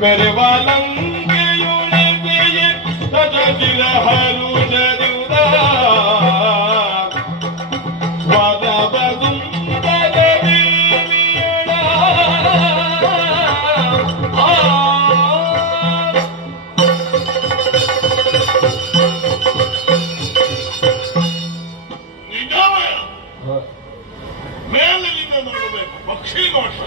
मेरे वालंगे युलंगे ये तजदिल हालू जदुदा वादा बदुम तदबी मियड़ा ನಿಜಾಮಯ ಮೇಲಿನಿಂದ ನೋಡಬೇಕು ಪಕ್ಷಿ ಘೋಷ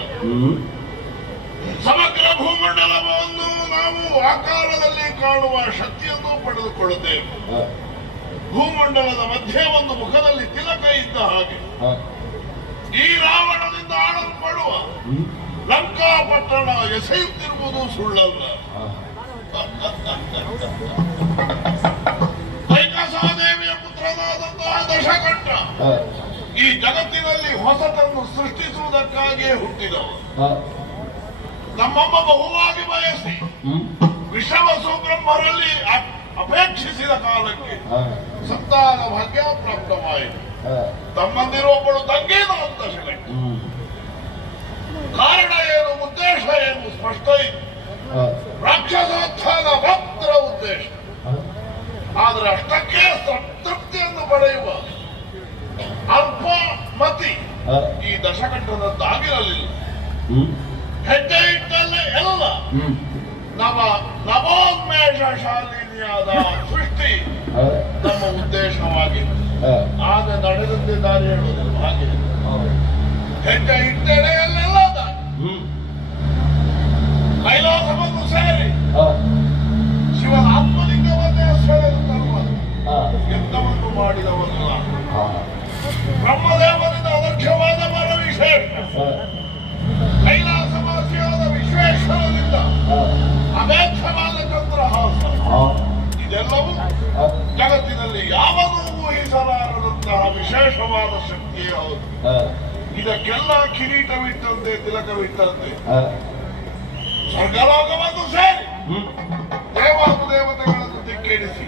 ಸಮಗ್ರ ಭೂಮಂಡಲವನ್ನು ನಾವು ಆಕಾರದಲ್ಲಿ ಕಾಣುವ ಶಕ್ತಿಯನ್ನು ಪಡೆದುಕೊಳ್ಳುತ್ತೇವೆ. ಭೂಮಂಡಲದ ಮಧ್ಯೆ ಒಂದು ಮುಖದಲ್ಲಿ ತಿಲಕ ಇದ್ದ ಹಾಗೆ ಈ ರಾವಣನಿಂದ ಆಳಲ್ಪಡುವ ಲಂಕಾಪಟ್ಟಣ ಎಸೆಯುತ್ತಿರುವುದು ಸುಳ್ಳಲ್ಲ. ಕೈಕಸಾದೇವಿಯ ಪುತ್ರನಾದಂತಹ ದಶಕಂಠ ಈ ಜಗತ್ತಿನಲ್ಲಿ ಹೊಸತನ್ನು ಸೃಷ್ಟಿಸುವುದಕ್ಕಾಗಿಯೇ ಹುಟ್ಟಿದವ. ನಮ್ಮಮ್ಮ ಬಹುವಾಗಿ ಬಯಸಿ ವಿಷವಸು ಬ್ರಹ್ಮರಲ್ಲಿ ಅಪೇಕ್ಷಿಸಿದ ಕಾಲಕ್ಕೆ ಸಂತಾನ ಭಾಗ್ಯ ಪ್ರಾಪ್ತವಾಯಿತು. ತಮ್ಮಂದಿರೊಬ್ಬಳು ತಂಗೇನು ಅಂತ ಶಗಂಠ. ಕಾರಣ ಏನು, ಉದ್ದೇಶ ಏನು ಸ್ಪಷ್ಟ ಇತ್ತು. ರಾಕ್ಷಸೋತ್ಥಾನ ಮಾತ್ರ ಉದ್ದೇಶ. ಆದರೆ ಅಷ್ಟಕ್ಕೆ ಸಂತೃಪ್ತಿಯನ್ನು ಪಡೆಯುವ ಅಲ್ಪ ಮತಿ ಈ ದಶಕಂಠದದ್ದಾಗಿರಲಿಲ್ಲ. ಹೆಜ್ಜೆ ಇಟ್ಟಲ್ಲೇ ಎಲ್ಲ ನವೋನ್ಮೇಷಶಾಲಿನಿಯಾದ ಸೃಷ್ಟಿ ನಮ್ಮ ಉದ್ದೇಶವಾಗಿದೆ. ಆಗ ನಡೆದಂತೆ ದಾರಿ ಹೇಳುವುದಿಲ್ಲ. ಹಾಗೆ ಹೆಜ್ಜೆ ಇಟ್ಟೆಡೆಯಲ್ಲೆಲ್ಲ ಕೈಲಾಸವನ್ನು ಸೇರಿ ಶಿವನ ಆತ್ಮಲಿಂಗವನ್ನೇ ಸೆಳೆದು ತರುವ ಯತ್ನವನ್ನು ಮಾಡಿದವನಲ್ಲ. ಬ್ರಹ್ಮದೇವನಿಂದ ಅದಕ್ಷವಾದ ಮರ ವಿಶೇಷ, ಕೈಲಾಸವಾಸಿಯಾದ ವಿಶ್ವೇಶ್ವರನಿಂದ ಅಮೇಧ್ಯವಾದ ಚಂದ್ರಹಾಸ. ಇದೆಲ್ಲವೂ ಜಗತ್ತಿನಲ್ಲಿ ಯಾವನೂ ಊಹಿಸಲಾರದಂತಹ ವಿಶೇಷವಾದ ಶಕ್ತಿಯೇ ಹೌದು. ಇದಕ್ಕೆಲ್ಲ ಕಿರೀಟವಿಟ್ಟಂತೆ ತಿಲಕವಿಟ್ಟಂತೆ ಸ್ವರ್ಗಲೋಕವನ್ನು ಸೇರಿ ದೇವಾನುದೇವತೆಗಳನ್ನು ದಿಕ್ಕಿಡಿಸಿ